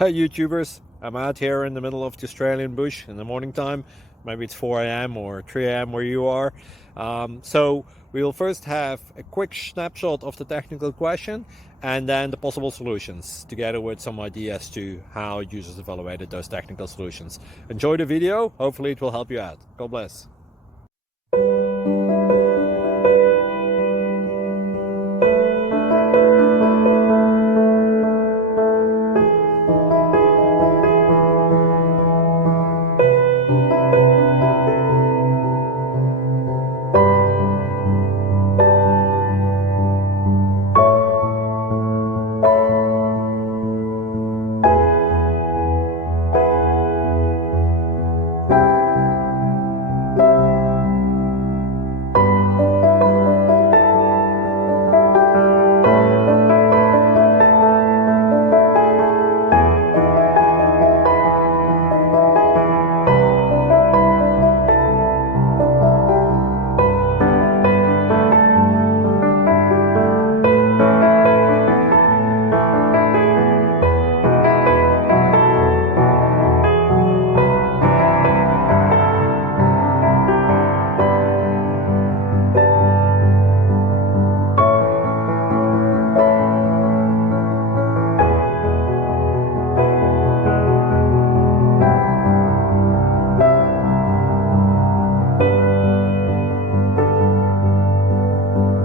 Hey YouTubers, I'm out here in the middle of the Australian bush in the morning time. Maybe it's 4 a.m. or 3 a.m. where you are. So we will first have a quick snapshot of the technical question and then the possible solutions, together with some ideas to how users evaluated those technical solutions. Enjoy the video, hopefully it will help you out. God bless.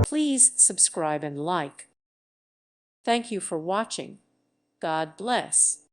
Please subscribe and like. Thank you for watching. God bless.